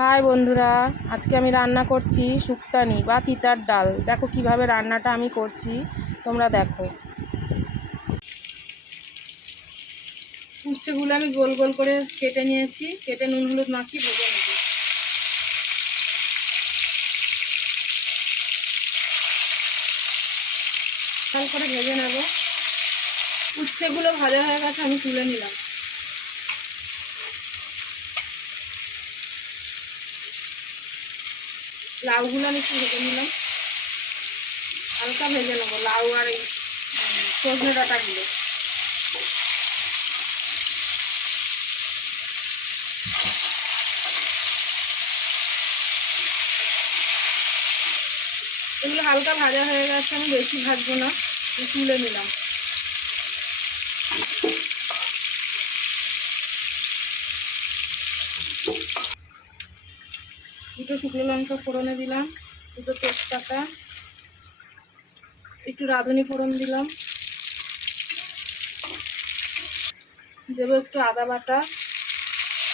High বন্ধুরা, আজকে আমি রান্না করছি শুক্তানি বা তিতার ডাল। দেখো কিভাবে রান্নাটা আমি করছি, তোমরা দেখো। উচ্ছেগুলো আমি গোল গোল করে কেটে নিয়েছি, কেটে নুন হলুদ মাখিয়ে ভেজে নেব। লাল করে ভেজে নেব। উচ্ছেগুলো ভাজা হয়ে গেছে, আমি তুলে নিলাম। লাউগুলো আমি একটু ভেজে নিলাম, হালকা ভেজে নেবো লাউ আর এই সজনে ডাঁটাগুলো। এগুলো হালকা ভাজা হয়ে গেছে, আমি বেশি ভাজবো না, তুলে নিলাম। দুটো শুকনো লঙ্কা ফোড়নে দিলাম, দুটো তেজপাতা, একটু রাঁধুনি ফোড়ন দিলাম, দেবো একটু আদা বাটা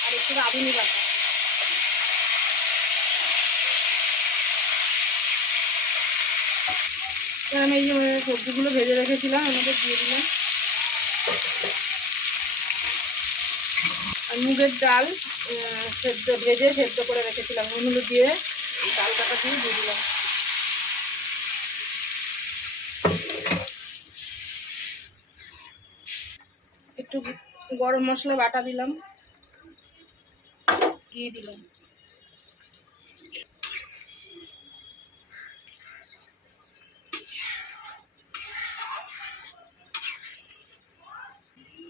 আর একটু রাঁধুনি বাটা। এবার আমি এই যে সবজিগুলো ভেজে রেখেছিলাম আমাদের দিয়ে দিলাম। আর মুগের ডাল সেদ্ধ করে রেখেছিলাম, নুন হলুদ দিয়ে ডাল কাটা দিয়ে দিলাম। একটু গরম মশলা বাটা দিলাম, দিয়ে দিলাম।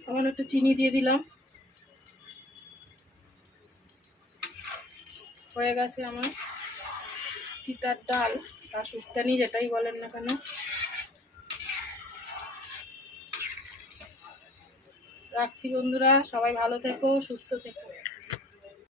এখন একটু চিনি দিয়ে দিলাম। হয়ে গেছে আমার তিতার ডাল বা শুক্তানি, যেটাই বলেন না কেন। রাখছি বন্ধুরা, সবাই ভালো থেকো, সুস্থ থেকো।